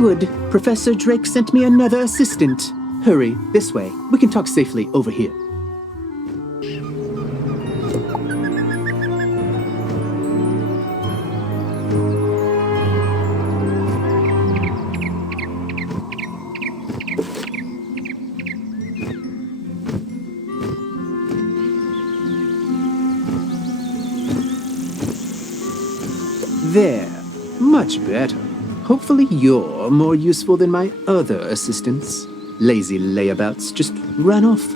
Good. Professor Drake sent me another assistant. Hurry, this way. We can talk safely over here. There. Much better. Hopefully you're more useful than my other assistants. Lazy layabouts just run off.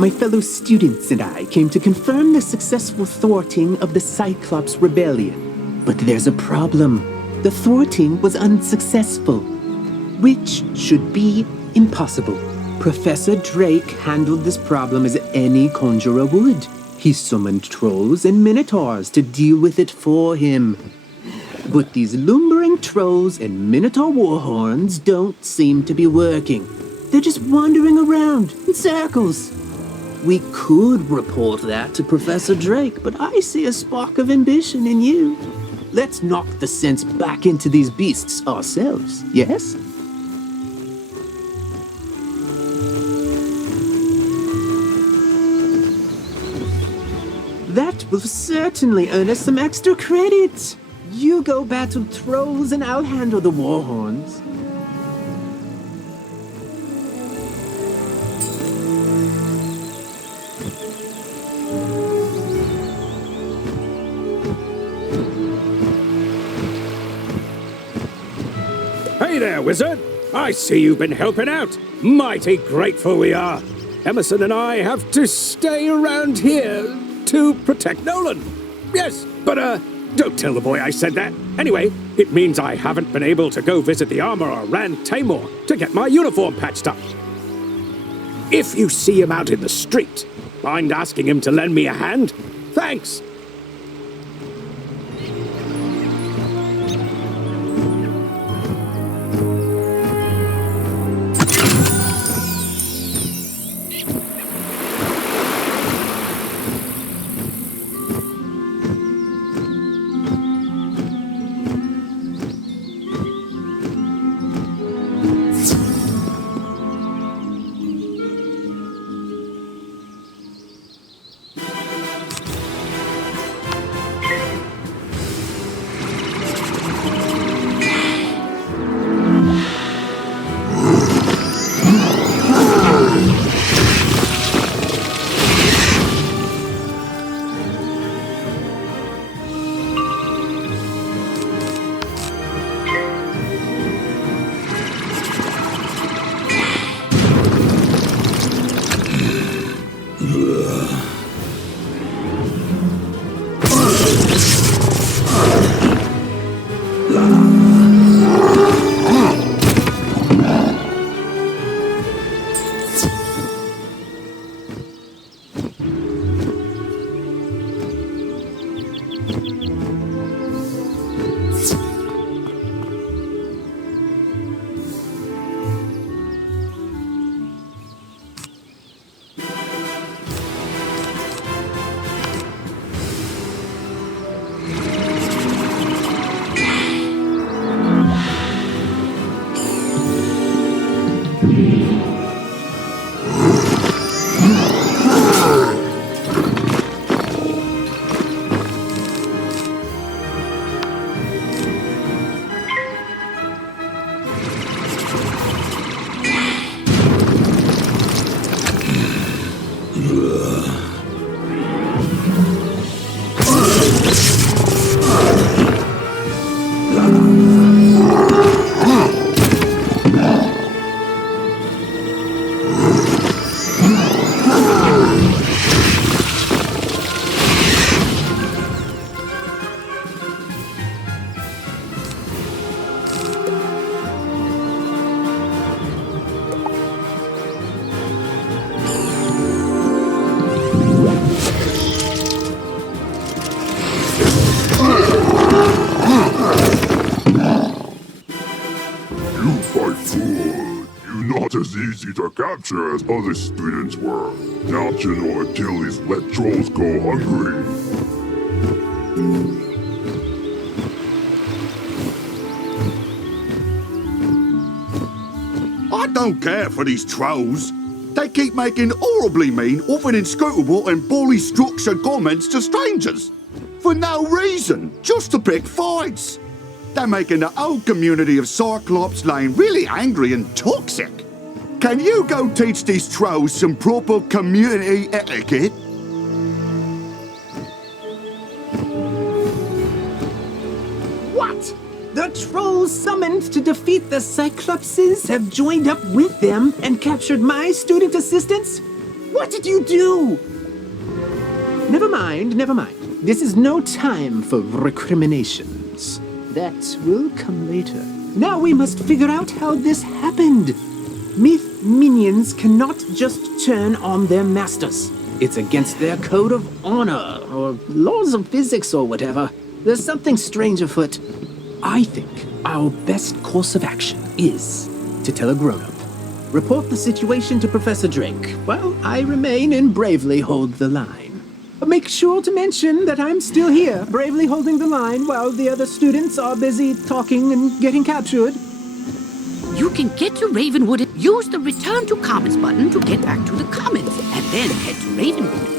My fellow students and I came to confirm the successful thwarting of the Cyclops Rebellion. But there's a problem. The thwarting was unsuccessful, which should be impossible. Professor Drake handled this problem as any conjurer would. He summoned trolls and minotaurs to deal with it for him. But these lumbering trolls and minotaur warhorns don't seem to be working. They're just wandering around in circles. We could report that to Professor Drake, but I see a spark of ambition in you. Let's knock the sense back into these beasts ourselves, yes? That will certainly earn us some extra credit. You go battle trolls and I'll handle the warhorns. Hey there, wizard! I see you've been helping out. Mighty grateful we are. Emerson and I have to stay around here to protect Nolan. Yes, but don't tell the boy I said that. Anyway, it means I haven't been able to go visit the armorer Rand Tamor to get my uniform patched up. If you see him out in the street, mind asking him to lend me a hand? Thanks. As easy to capture as other students were. Now you know Achilles let trolls go hungry. don't care for these trolls. They keep making horribly mean, often inscrutable and poorly structured comments to strangers. For no reason, just to pick fights. They're making the whole community of Cyclops Lane really angry and toxic. Can you go teach these trolls some proper community etiquette? What? The trolls summoned to defeat the Cyclopses have joined up with them and captured my student assistants? What did you do? Never mind, never mind. This is no time for recriminations. That will come later. Now we must figure out how this happened. Myth minions cannot just turn on their masters. It's against their code of honor, or laws of physics, or whatever. There's something strange afoot. I think our best course of action is to tell a grown-up. Report the situation to Professor Drake, while I remain and bravely hold the line. Make sure to mention that I'm still here, bravely holding the line while the other students are busy talking and getting captured. You can get to Ravenwood and use the Return to Commons button to get back to the Commons, and then head to Ravenwood.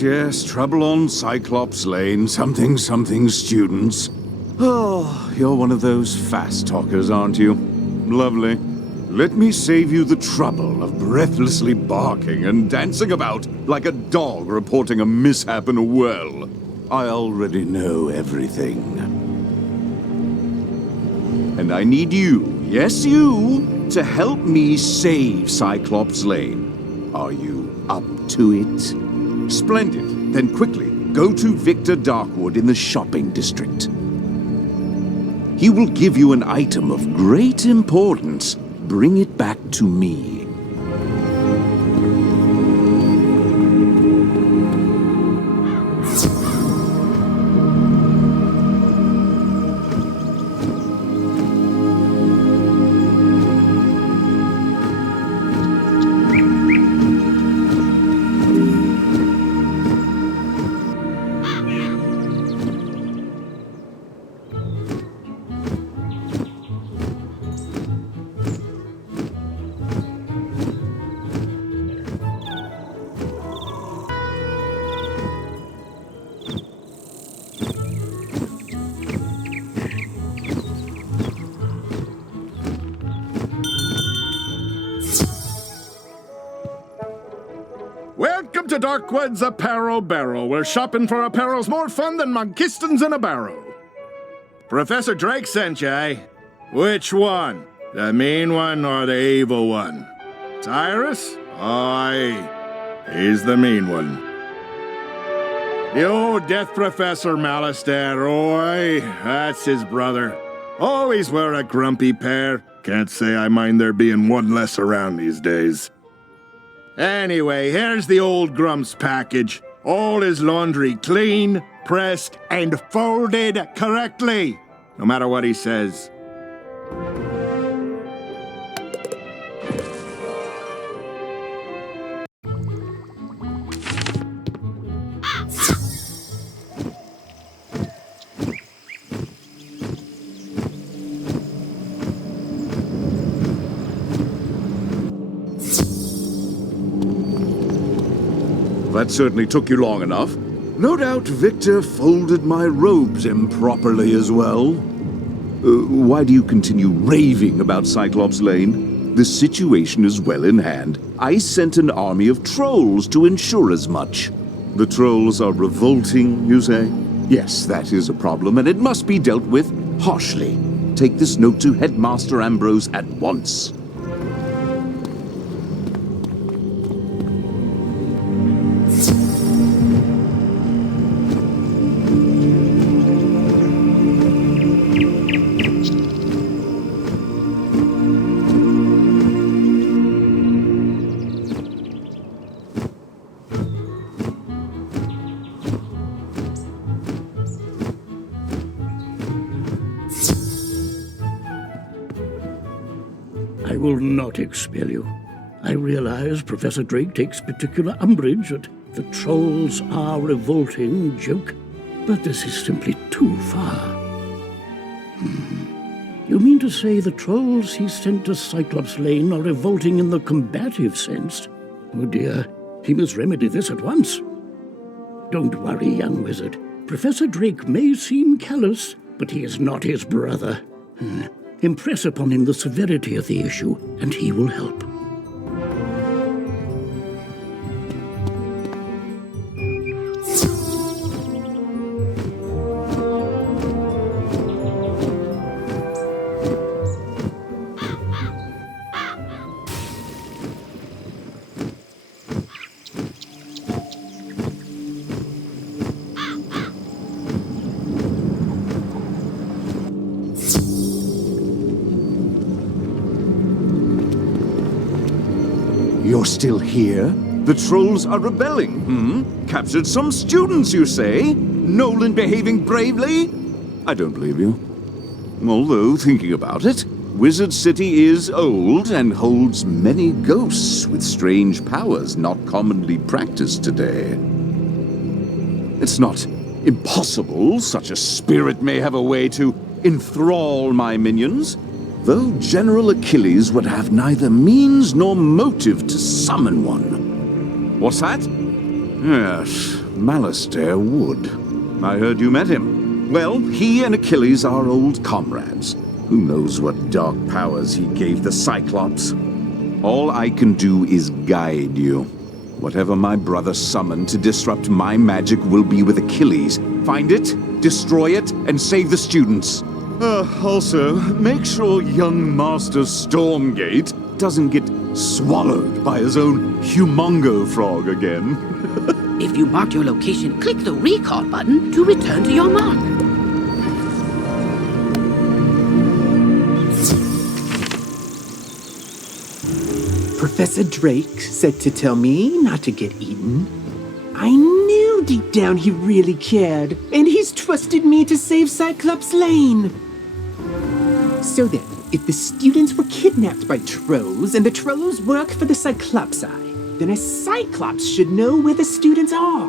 Yes, trouble on Cyclops Lane, something students. Oh, you're one of those fast talkers, aren't you? Lovely. Let me save you the trouble of breathlessly barking and dancing about like a dog reporting a mishap in a well. I already know everything. And I need you, yes you, to help me save Cyclops Lane. Are you up to it? Splendid. Then quickly, go to Victor Darkwood in the shopping district. He will give you an item of great importance. Bring it back to me. Welcome to Darkwood's Apparel Barrel, where shopping for apparel's more fun than monkistons in a barrel. Professor Drake sent you, eh? Which one? The mean one or the evil one? Cyrus? Aye, he's the mean one. The old Death Professor Malice there, aye, that's his brother. Always were a grumpy pair. Can't say I mind there being one less around these days. Anyway, here's the old Grump's package. All his laundry clean, pressed, and folded correctly. No matter what he says. That certainly took you long enough. No doubt Victor folded my robes improperly as well. Why do you continue raving about Cyclops Lane? The situation is well in hand. I sent an army of trolls to ensure as much. The trolls are revolting, you say? Yes, that is a problem, and it must be dealt with harshly. Take this note to Headmaster Ambrose at once. will not expel you. I realize Professor Drake takes particular umbrage at the trolls are revolting joke, but this is simply too far. You mean to say the trolls he sent to Cyclops Lane are revolting in the combative sense? Oh dear, he must remedy this at once. Don't worry, young wizard. Professor Drake may seem callous, but he is not his brother. Impress upon him the severity of the issue, and he will help. You're still here? The trolls are rebelling, Captured some students, you say? Nolan behaving bravely? I don't believe you. Although, thinking about it, Wizard City is old and holds many ghosts with strange powers not commonly practiced today. It's not impossible such a spirit may have a way to enthrall my minions, though General Achilles would have neither means nor motive to summon one. What's that? Yes, Malastair would. I heard you met him. Well, he and Achilles are old comrades. Who knows what dark powers he gave the Cyclops? All I can do is guide you. Whatever my brother summoned to disrupt my magic will be with Achilles. Find it, destroy it, and save the students. Also, make sure young Master Stormgate doesn't get swallowed by his own humongo frog again. If you marked your location, click the recall button to return to your mark. Professor Drake said to tell me not to get eaten. I knew deep down he really cared, and he's trusted me to save Cyclops Lane. So then, if the students were kidnapped by trolls and the trolls work for the Cyclopsi, then a Cyclops should know where the students are.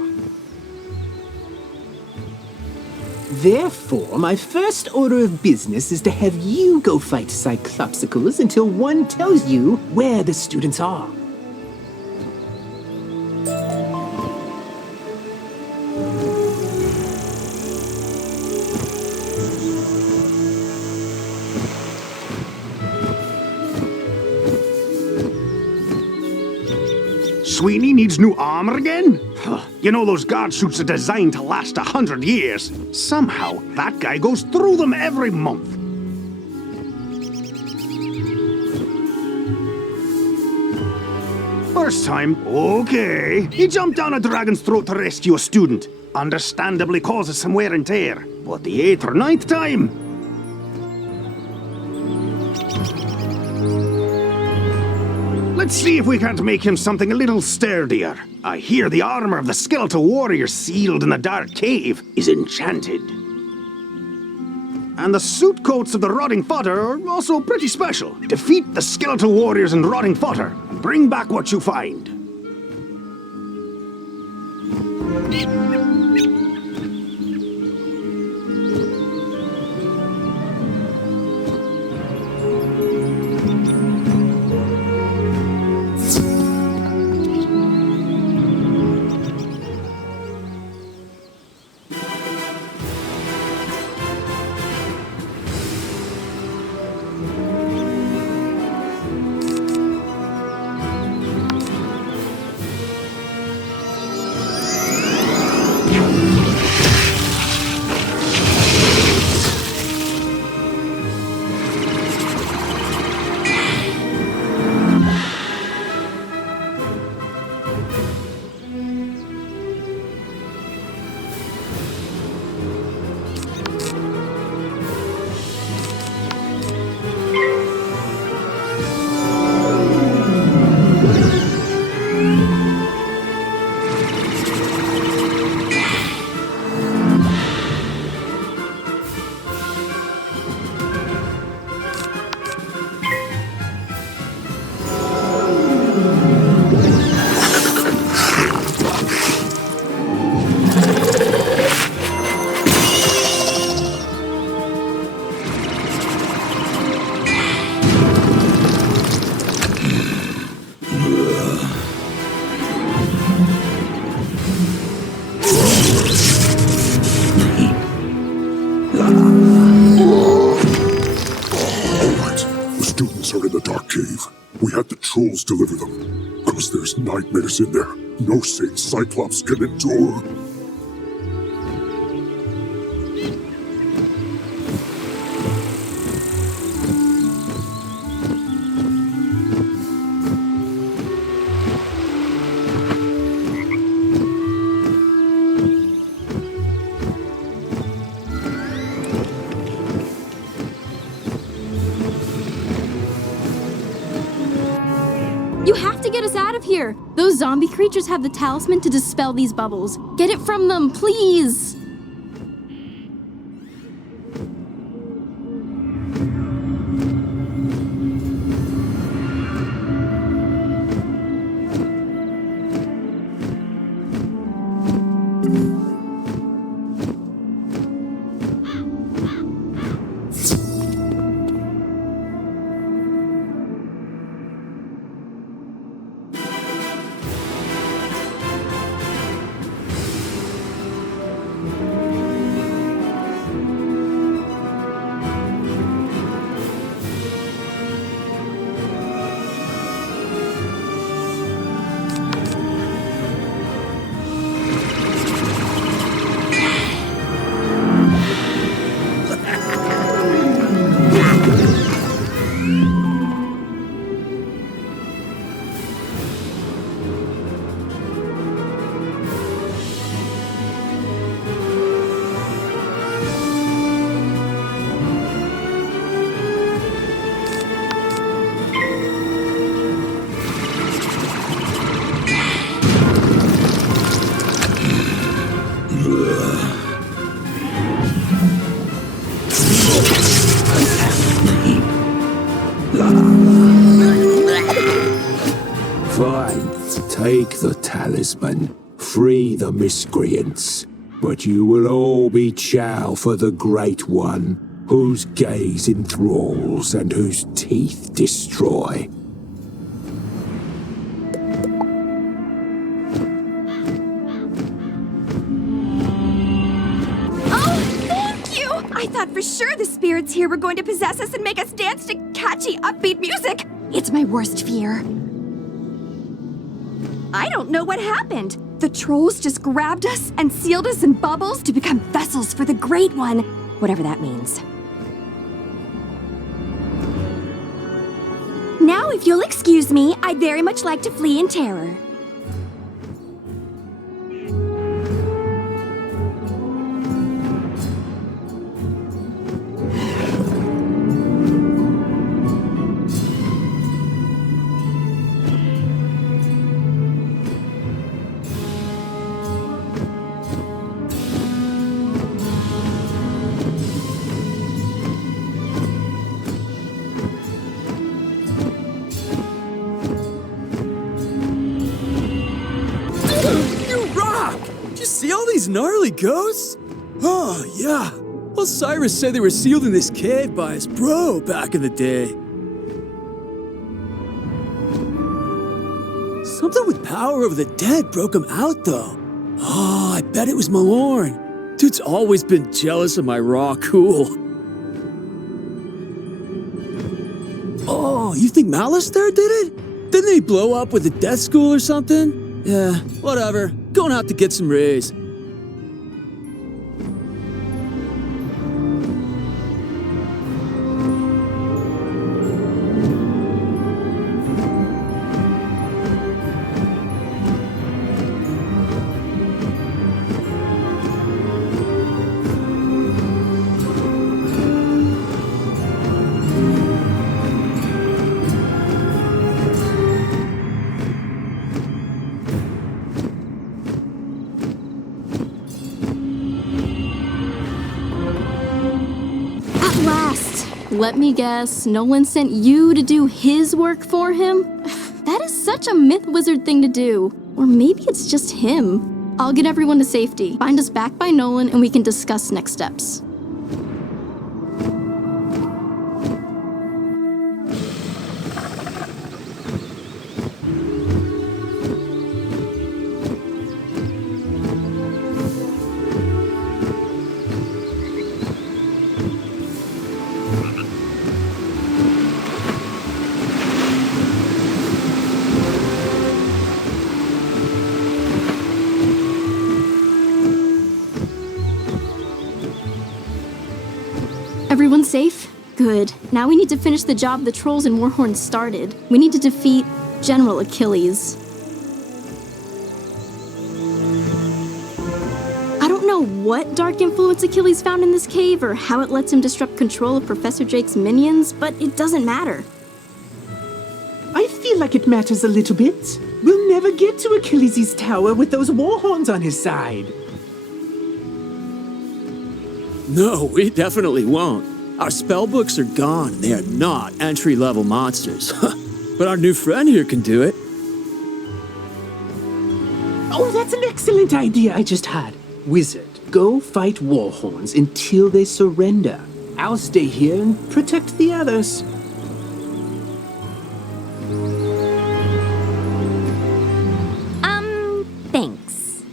Therefore, my first order of business is to have you go fight Cyclopsicles until one tells you where the students are. Sweeney needs new armor again? You know those guard suits are designed to last 100 years. Somehow, that guy goes through them every month. First time, okay. He jumped down a dragon's throat to rescue a student. Understandably causes some wear and tear. But the 8th or 9th time, let's see if we can't make him something a little sturdier. I hear the armor of the skeletal warrior sealed in the dark cave is enchanted. And the suit coats of the rotting fodder are also pretty special. Defeat the skeletal warriors and rotting fodder, and bring back what you find. We had the trolls deliver them. 'Cause there's nightmares in there. No sane Cyclops can endure. You have to get us out of here! Those zombie creatures have the talisman to dispel these bubbles. Get it from them, please! Fine, take the talisman, free the miscreants, but you will all be chow for the Great One, whose gaze enthralls and whose teeth destroy. I thought for sure the spirits here were going to possess us and make us dance to catchy, upbeat music. It's my worst fear. I don't know what happened. The trolls just grabbed us and sealed us in bubbles to become vessels for the Great One, whatever that means. Now, if you'll excuse me, I'd very much like to flee in terror. Gnarly ghosts? Oh, yeah. Osiris said they were sealed in this cave by his bro back in the day. Something with power over the dead broke him out, though. Oh, I bet it was Malorn. Dude's always been jealous of my raw cool. Oh, you think Malice there did it? Didn't he blow up with a death school or something? Yeah, whatever. Going out to get some rays. Let me guess, Nolan sent you to do his work for him? That is such a myth wizard thing to do. Or maybe it's just him. I'll get everyone to safety. Find us back by Nolan and we can discuss next steps. Everyone safe? Good. Now we need to finish the job the trolls and Warhorn started. We need to defeat General Achilles. I don't know what dark influence Achilles found in this cave or how it lets him disrupt control of Professor Drake's minions, but it doesn't matter. I feel like it matters a little bit. We'll never get to Achilles' tower with those Warhorns on his side. No, we definitely won't. Our spellbooks are gone, and they are not entry-level monsters. But our new friend here can do it. Oh, that's an excellent idea I just had. Wizard, go fight Warhorns until they surrender. I'll stay here and protect the others. Thanks.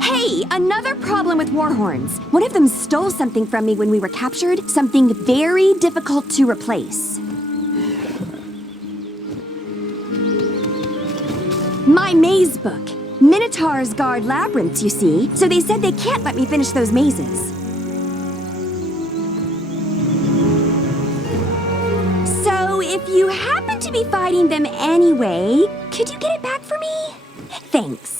Hey, another problem with Warhorns. One of them stole something from me when we were captured, something very difficult to replace. My maze book. Minotaurs guard labyrinths, you see, so they said they can't let me finish those mazes. So if you happen to be fighting them anyway, could you get it back for me? Thanks.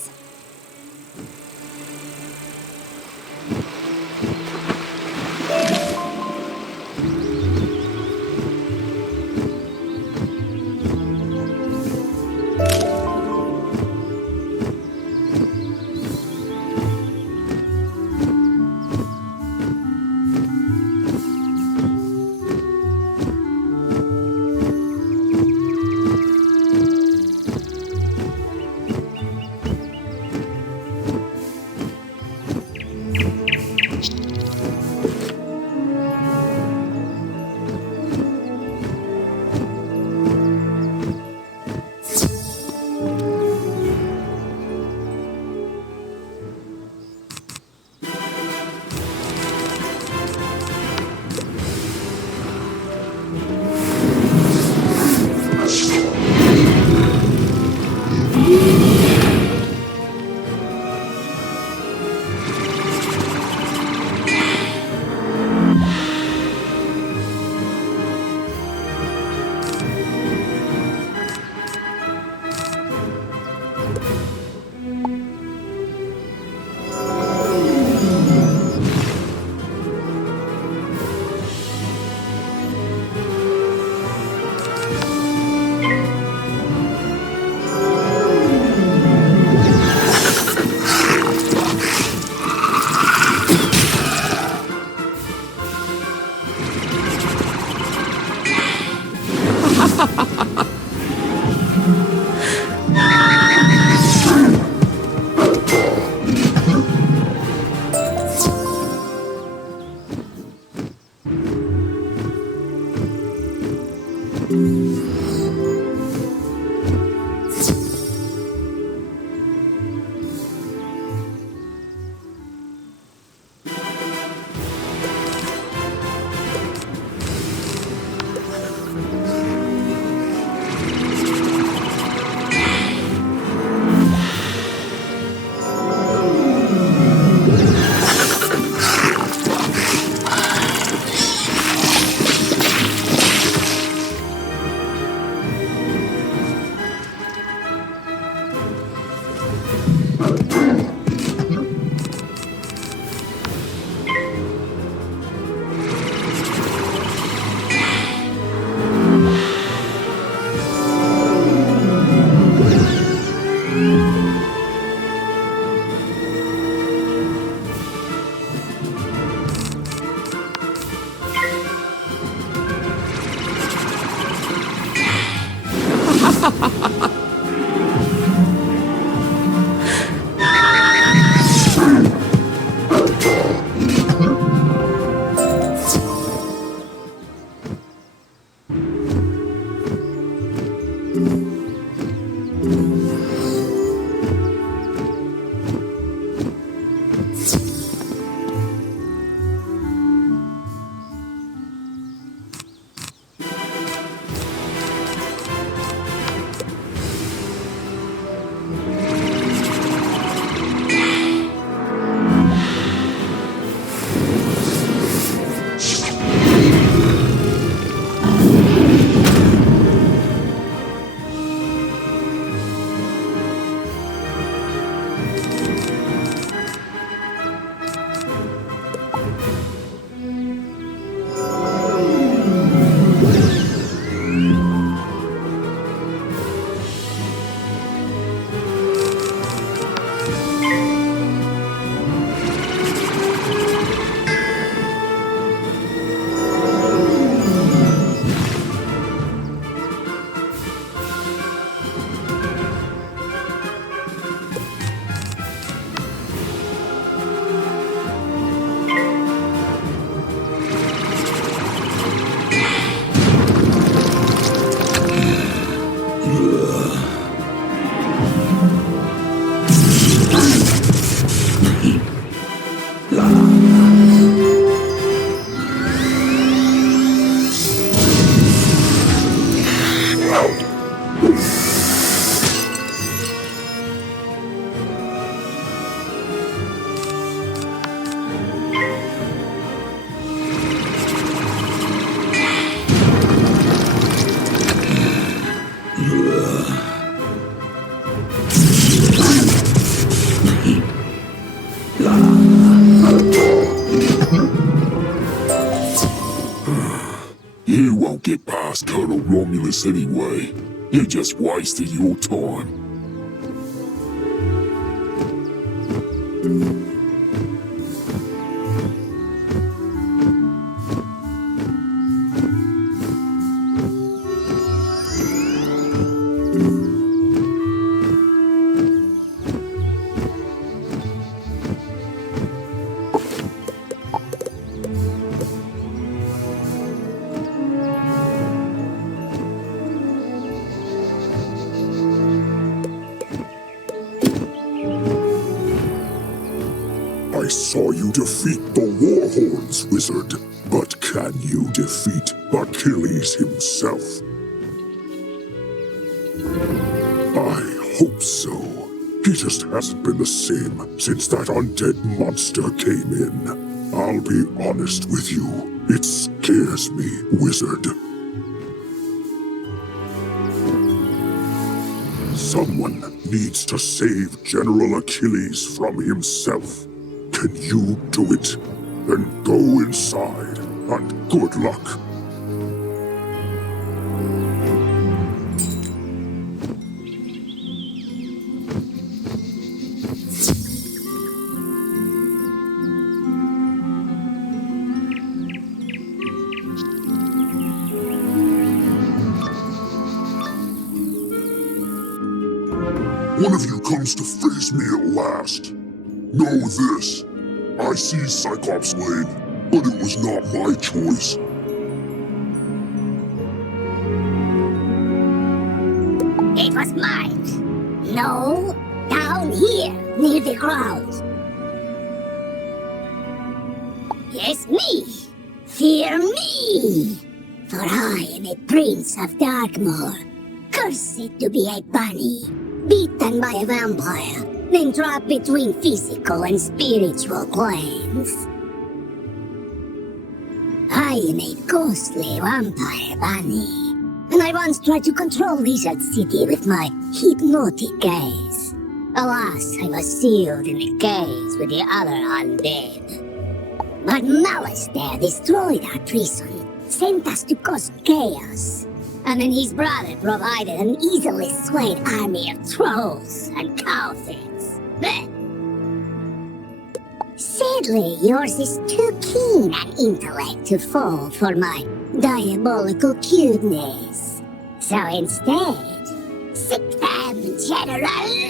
You won't get past Colonel Romulus anyway. You just wasted your time. I saw you defeat the Warhorns, wizard. But can you defeat Achilles himself? I hope so. He just hasn't been the same since that undead monster came in. I'll be honest with you. It scares me, wizard. Someone needs to save General Achilles from himself. Can you do it? Then go inside, and good luck. One of you comes to face me at last. Know this. I see Cyclops Lane, but it was not my choice. It was mine. No, down here, near the ground. Yes, me. Fear me. For I am a prince of Darkmoor, cursed to be a bunny, beaten by a vampire, then trapped between physical and spiritual planes. I am a ghostly vampire bunny, and I once tried to control Lizard City with my hypnotic gaze. Alas, I was sealed in a cage with the other undead. But Malice there destroyed our prison, sent us to cause chaos. And then his brother provided an easily swayed army of trolls and cowards. Sadly, yours is too keen an intellect to fall for my diabolical cuteness. So instead, sit them, General!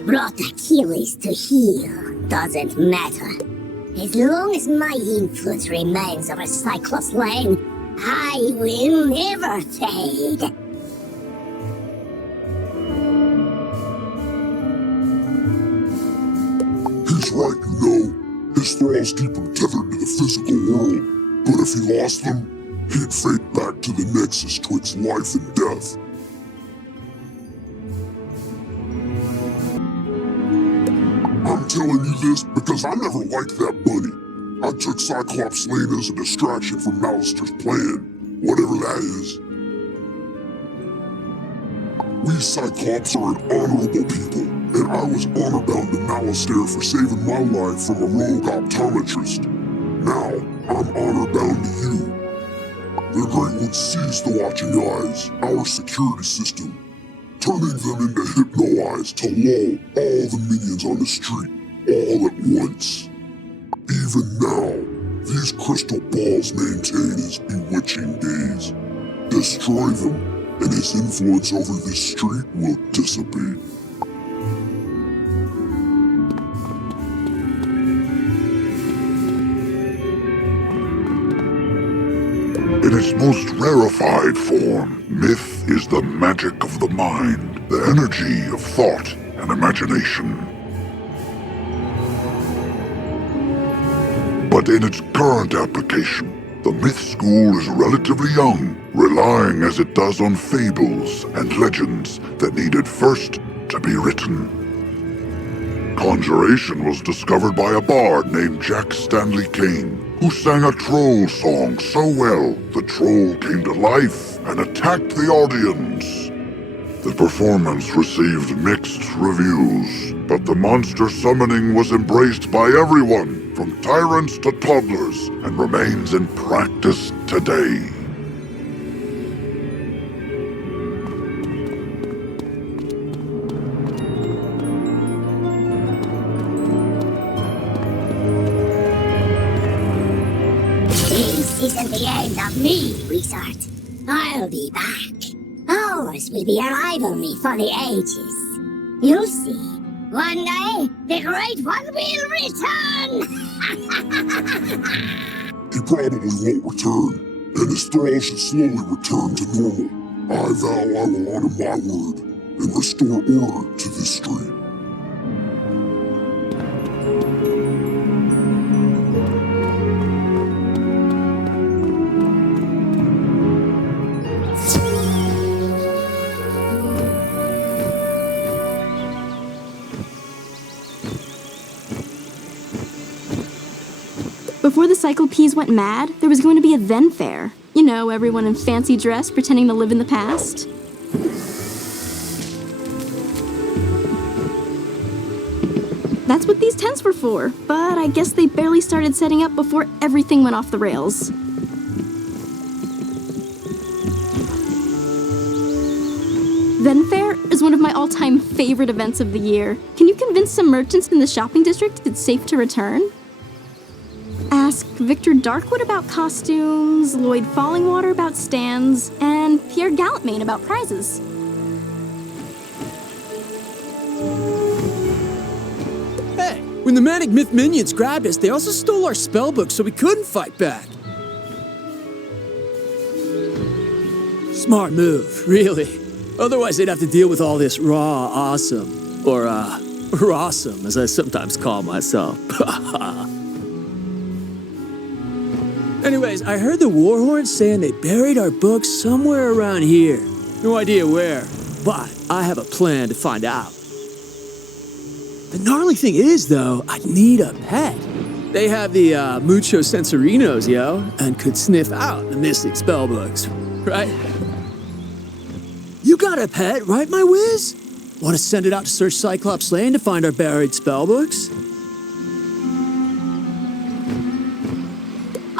you brought Achilles to heel doesn't matter. As long as my influence remains over Cyclops Lane, I will never fade. He's right, you know. His thralls keep him tethered to the physical world. But if he lost them, he'd fade back to the nexus twixt life and death. I'm telling you this because I never liked that bunny. I took Cyclops Lane as a distraction from Malister's plan, whatever that is. We Cyclops are an honorable people, and I was honor-bound to Malister for saving my life from a rogue optometrist. Now, I'm honor-bound to you. The Great One sees the watching eyes, our security system, turning them into hypno-eyes to lull all the minions on the street, all at once. Even now, these crystal balls maintain his bewitching gaze. Destroy them, and his influence over this street will dissipate. In its most rarefied form, myth is the magic of the mind, the energy of thought and imagination. But in its current application, the myth school is relatively young, relying as it does on fables and legends that needed first to be written. Conjuration was discovered by a bard named Jack Stanley Kane, who sang a troll song so well the troll came to life and attacked the audience. The performance received mixed reviews, but the monster summoning was embraced by everyone, from tyrants to toddlers, and remains in practice today. This isn't the end of me, wizard. I'll be back. Ours will be a rivalry for the ages. You'll see. One day, the Great One will return! He probably won't return, and his thralls should slowly return to normal. I vow I will honor my word and restore order to this street. Before the Cyclopes went mad, there was going to be a then fair. You know, everyone in fancy dress pretending to live in the past. That's what these tents were for, but I guess they barely started setting up before everything went off the rails. Then Fair is one of my all-time favorite events of the year. Can you convince some merchants in the shopping district it's safe to return? Ask Victor Darkwood about costumes, Lloyd Fallingwater about stands, and Pierre Gallantmain about prizes. Hey, when the Manic Myth minions grabbed us, they also stole our spellbook so we couldn't fight back. Smart move, really. Otherwise, they'd have to deal with all this raw awesome. Or, rawsome, as I sometimes call myself. Anyways, I heard the Warhorns saying they buried our books somewhere around here. No idea where, but I have a plan to find out. The gnarly thing is, though, I need a pet. They have the Mucho Sensorinos, yo, and could sniff out the mystic spellbooks, right? You got a pet, right, my whiz? Want to send it out to search Cyclops Lane to find our buried spellbooks?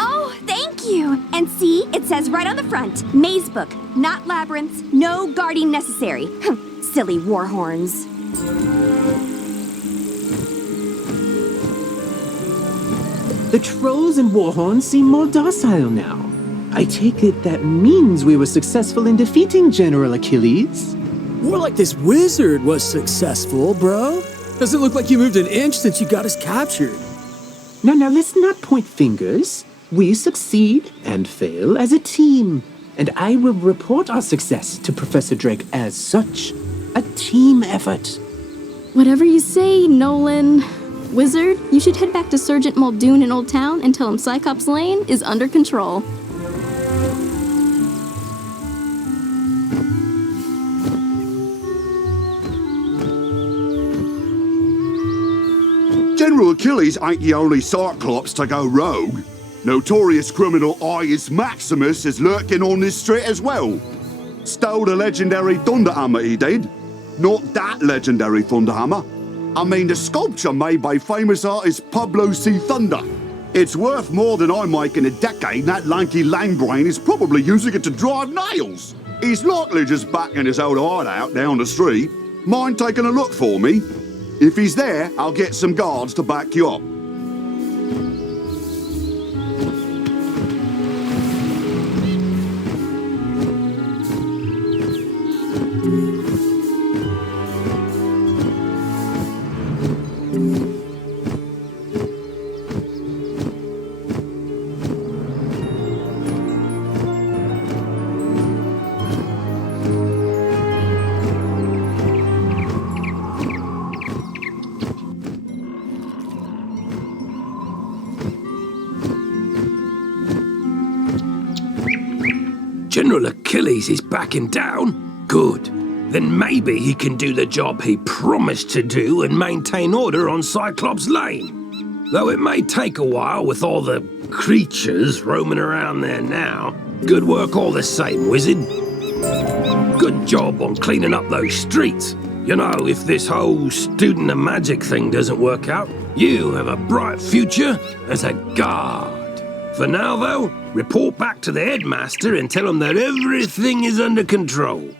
Oh, thank you! And see, it says right on the front, Maze Book, not labyrinths, no guarding necessary. Silly warhorns. The trolls and warhorns seem more docile now. I take it that means we were successful in defeating General Achilles? More like this wizard was successful, bro. Doesn't look like you moved an inch since you got us captured. Now, let's not point fingers. We succeed and fail as a team. And I will report our success to Professor Drake as such. A team effort. Whatever you say, Nolan. Wizard, you should head back to Sergeant Muldoon in Old Town and tell him Cyclops Lane is under control. General Achilles ain't the only Cyclops to go rogue. Notorious criminal Ius Maximus is lurking on this street as well. Stole the legendary Thunderhammer, he did. Not that legendary Thunderhammer. I mean the sculpture made by famous artist Pablo C. Thunder. It's worth more than I make in a decade, and that lanky lame brain is probably using it to drive nails. He's likely just back in his old hideout down the street. Mind taking a look for me? If he's there, I'll get some guards to back you up. General Achilles is backing down? Good. Then maybe he can do the job he promised to do and maintain order on Cyclops Lane. Though it may take a while with all the creatures roaming around there now. Good work all the same, Wizard. Good job on cleaning up those streets. You know, if this whole student of magic thing doesn't work out, you have a bright future as a guard. For now, though, report back to the headmaster and tell him that everything is under control.